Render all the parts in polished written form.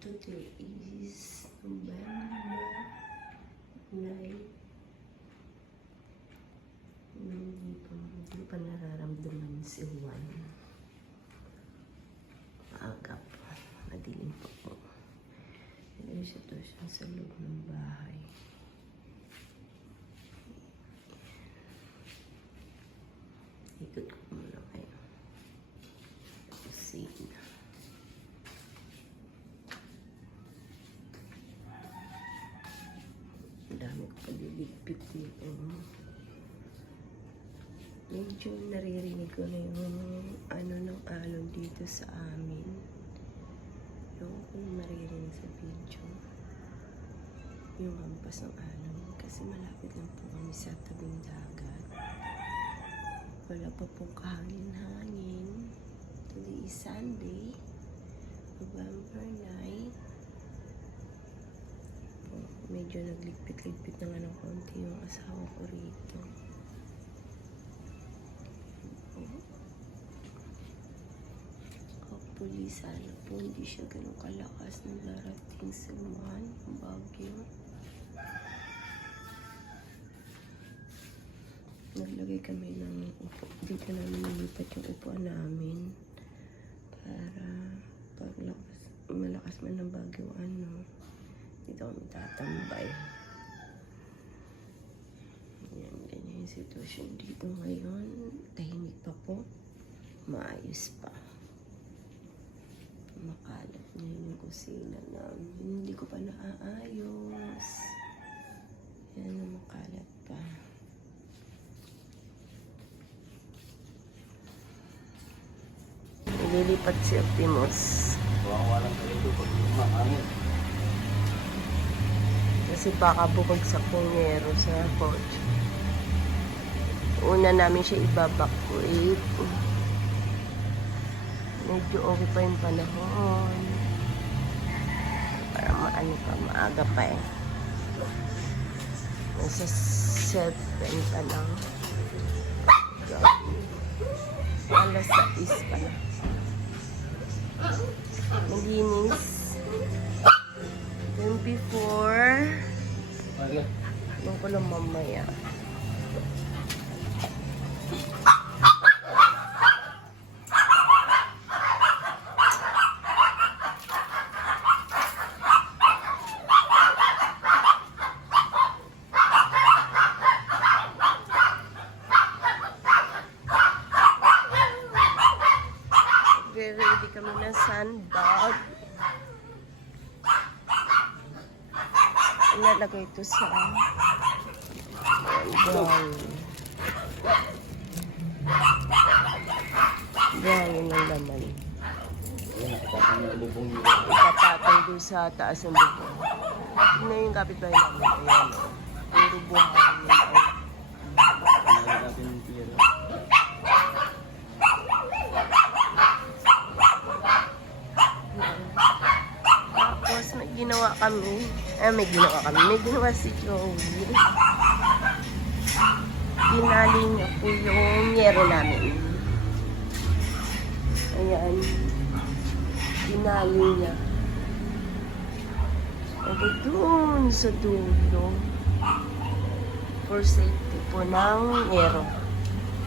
Today is November 9. Hindi pa nararamdaman si Juan. Maaga pa. Madilim pa po. Ito yung sitwasyon sa loob ng bahay. Ikot ko muna kayo. Kusina. Dami ko paliligpit dito. Medyo naririnig ko na yung ng alon dito sa amin. Yung kung maririnig sa video. Yung hampas ng alon. Kasi malapit lang po kami sa tabing dagat. Wala pa pong kahangin-hangin. Today is Sunday, November 9. Medyo nagligpit-ligpit na nga ng konti yung asawa ko rito. Hopefully, sana po hindi siya ganun kalakas na darating sa Juan, ang Baguio. Naglagay kami ng upo. Dito namin nilipat yung upuan namin para pag malakas man ng Baguio, dito kami tatambay. Yan, ganyan yung sitwasyon dito ngayon. Tahimik pa po. Maayos pa. Makalat ngayon yung kusina namin. Hindi ko pa naaayos. Yan, makalat pa. Nililipat si Optimus. Walang ganito pag mahangin. Kasi baka bumagsak yung yero sa coach. Una namin siya i-evacuate. Medyo okay pa yung panahon. Para maaga pa eh. Nasa 7 pa lang. Alas 6 pa lang. Maglinis. Then before, doon ko lang mamaya. Ready kami ng sandbag. Ilalagay ito sa brown. Brown yung laman. Ipapatong doon sa taas ng bubong. Ano yung kapitbahay namin? Ayan. Puro buhangin. Tapos may ginawa kami. May ginawa si Joey. Dinali niya po yung yero namin. Ayan. Dinali niya. Ito dun sa dulo. For safety po ng yero.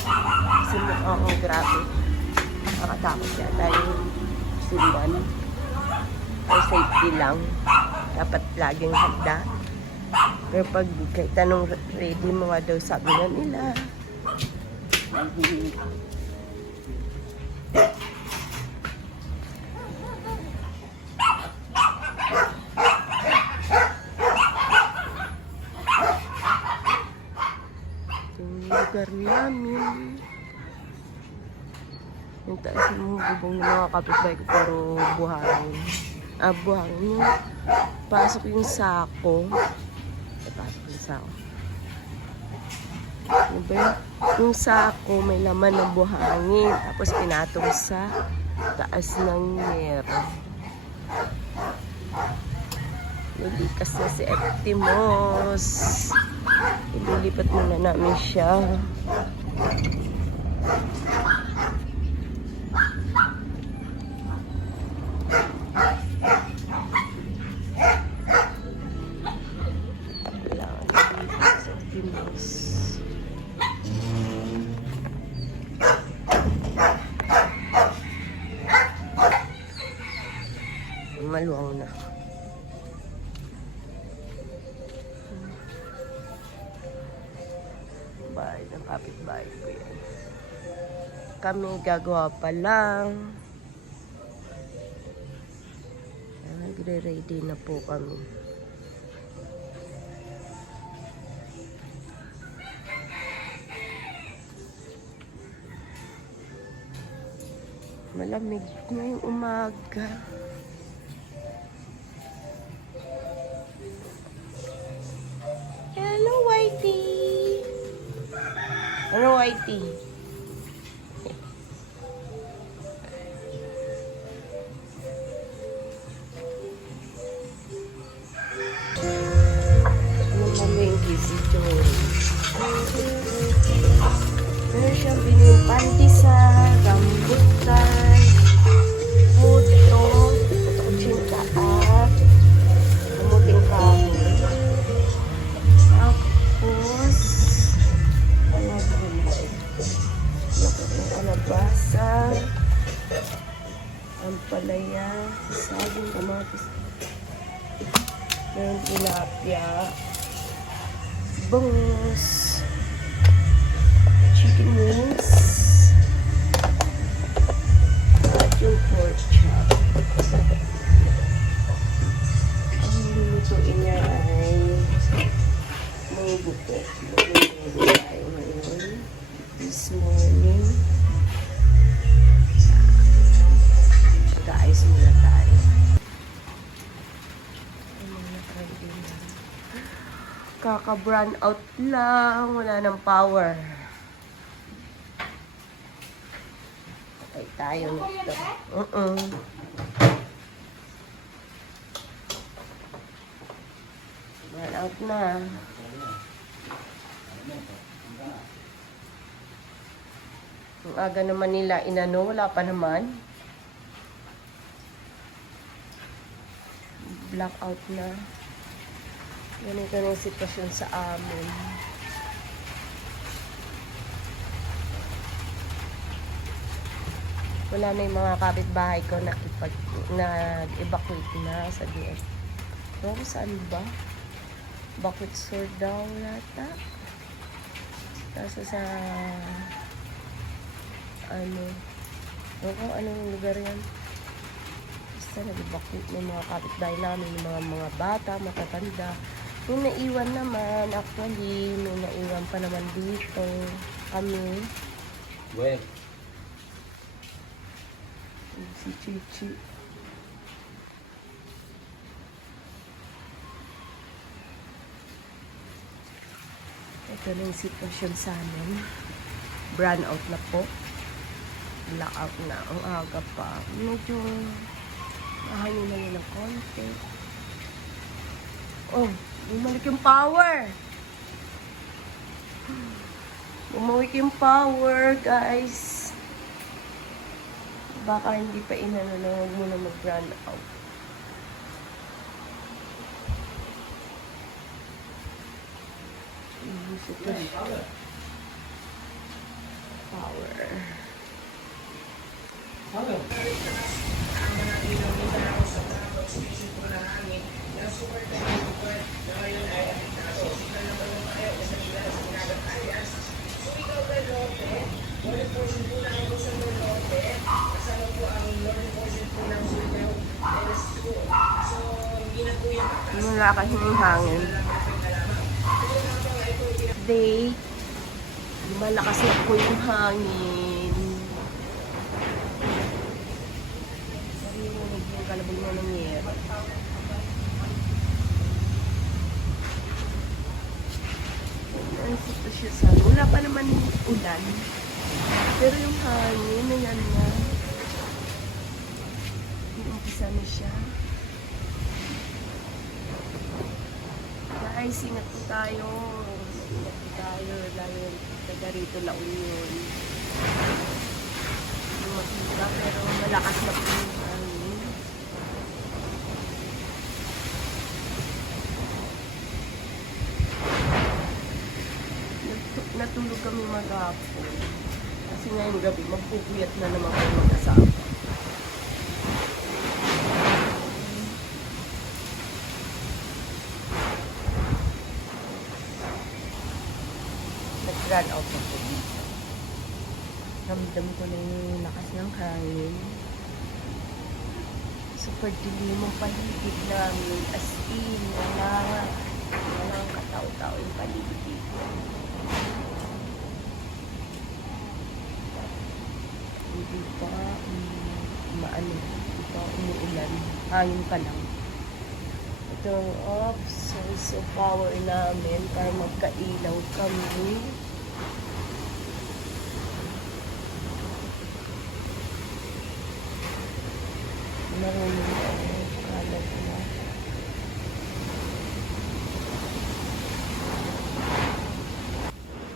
Kasi mukhang grabe. Nakatakot yata yung sundan. For safety lang. Dapat laging handa. Pero pag kahit tanong ready mo nga daw, sabi na nila. Yung lugar namin. Yung taas yung bubong ng mga kapitbahay ko, pero buhangin. Buhangin. Pasok yung sako. Pasok yung sako. Ano ba yun? Yung sako may laman ng buhangin. Tapos pinatong sa taas ng yero. Nilikas na si Optimus. Ililipat muna namin siya. maluwang na. Bahay ng kapitbahay ko yan. Kami gagawa pa lang. Nagre-ready na po kami. Malamig ngayong umaga. Hello, Whitey! Ano, Whitey? Malamig si Jory. Meron siyang binuing pandesal, rambutan, puto, kutsinta at kamuting kahoy. Tapos, ano ba yun? Yung alabasa, ampalaya, saging, kamatis, meron tilapia, bangus, chicken wings, at yung pork chop. Ang lulutuin niya ay munggo po. Munggo tayo ngayon. This morning. Mag-aayos muna tayo. Kaka-brown out lang. Wala ng power. Patay tayo nito. Brown out na. Ang aga naman nila inano. Wala pa naman. Blackout na. Ganito na yung sitwasyon sa amin. Wala na yung mga kapitbahay ko na nag-evacuate na sa DF. So, saan ba? Bakit sir daw yata? Kaso sa ano anong lugar yan? Basta nag-evacuate na yung mga kapitbahay namin, yung mga bata, matatanda. May naiwan naman, actually, may naiwan pa naman dito kami. Weh. Si Chichi. Ito na yung sitwasyon sa amin. Brown out na po. Blackout na. Ang aga pa. Medyo mahangin na yun ng konti. Oh, bumalik yung power. Bumalik yung power, guys. Baka hindi pa inano, huwag mo na mag-run out. Power. Wala kasi yung hangin. Day, malakas na po yung hangin. Narinig yung kalabog na nangyari. Ang sitwasyon sa wala pa naman ulan. Pero yung hangin, ayan na. Umpisa na siya. Guys, ingat po tayo. Ingat po tayo. Lalo taga rito La Union. Hindi makita pero malakas na po yung hangin. Natulog kami maghapon. Kasi ngayong gabi, magpupuyat na naman kami mag-asawa. run out of the dito. Ramdam ko na yung lakas ng hangin. Super dilim ang paligid namin. As in, walang katao-tao yung paligid dito. Hindi pa hindi pa umuulan. Hangin pa lang. Ito ang source of power namin para magkailaw kami. Marunong ako. Kalat na.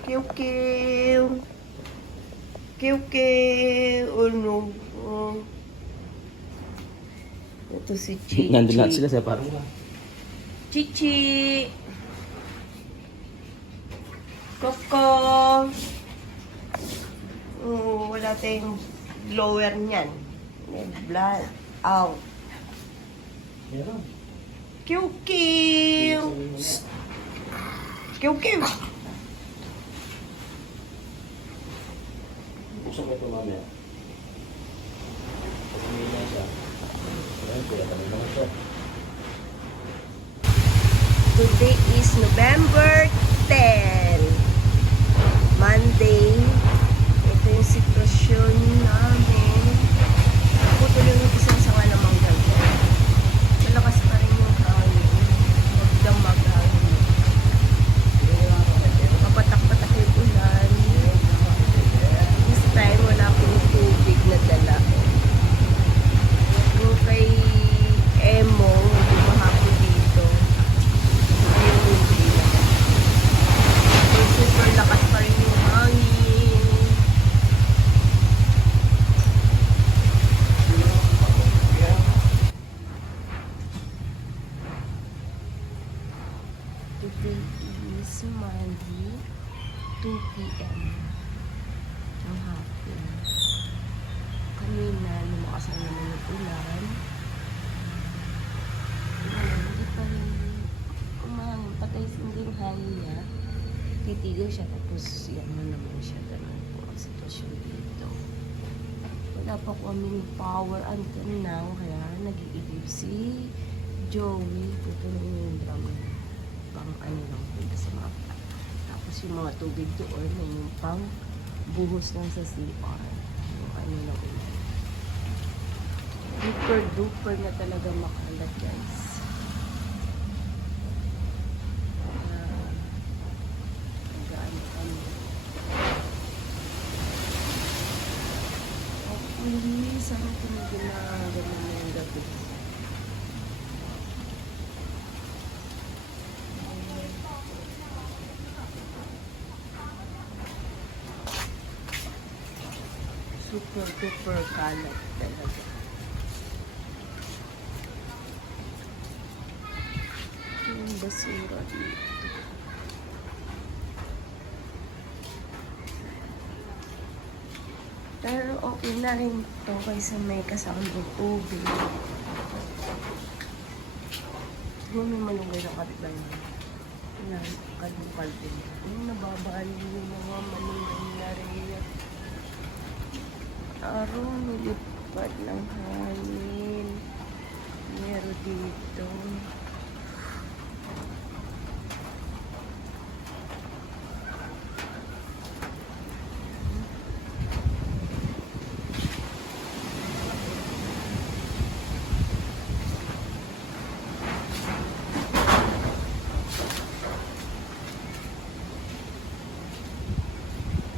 Kiw-kiw. Kiw-kiw. Oh no. Oh. Ito si Chichi. Nandun lahat sila sa parang Chichi. Coco. Oh, wala tayong blower niyan. May blood out. meron. Kiw-kiw. Kiw-kiw. Usap ko ito mamaya. Kasi may na siya. Ayun, kaya kami naman siya. Today is November 10. Monday. Ito yung sitwasyon namin. Ako tuloy yung isang sanga ng manggal. Malakas pa rin yung hangin. Magdamag hangin. Kapatak-patak yung ulan. This time, wala akong tubig na dala. Kung kay Emo, lumahapon dito. Ayun yung bila. So, super lakas pa rin yung hangin. Today is Monday, 2 p.m. ng hapon. Kanina, lumakas na naman yung ulan. Hindi pa rin umahangin. Patay yung hangin niya. Titigil siya tapos yan na naman siya. Ganun po ang sitwasyon dito. Wala pa po kaming power until now. Kaya nag-iigib si Joey. Pupunin yung drum pang ano lang po sa mga. Tapos yung mga tubig doon na yung pang buhos lang sa CR. Yung ano na ulan. Super duper na talaga makalat, guys. Gaan kami. Hopefully, sana tumigil na ganun na yung gabi. Super duper kalat talaga. Yung basura dito. Pero okay na rin ito kaysa may kasamang tubig. Siguro may malunggay na kapitbahay niya. Yan, kalupal din. Yung nababali yung mga malunggay na rin. Araw, nilipad ng hangin. Meron dito.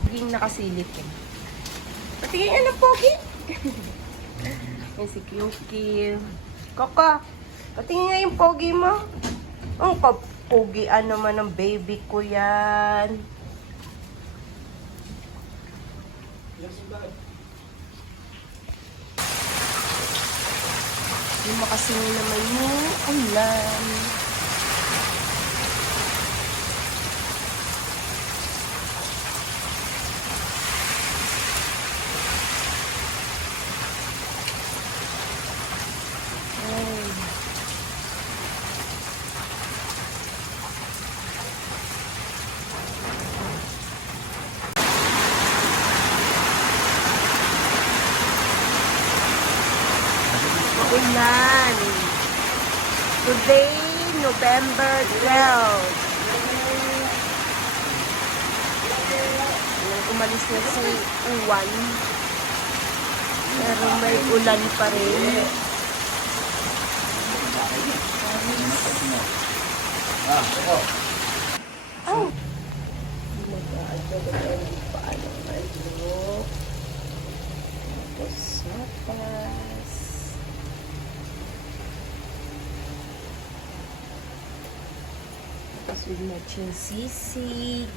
Naging nakasilip eh. Patingin nga ng pogi. Yan si Kyuki. Kaka, patingin nga yung pogi mo. Ang pogian naman ng baby ko yan. Yung makasingin naman yung ulan. ulan. Today, November 12. Nung umalis na si Uwan, pero may ulan pa rin. Oh! Mag-aagad-agad pa ang ano. Tapos sopas. Tapos with matching sisig.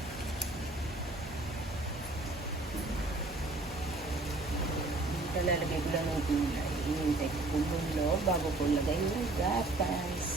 Lalagay ko lang ng gulay. Inintay ko kumulo bago ko lagay yung gatas.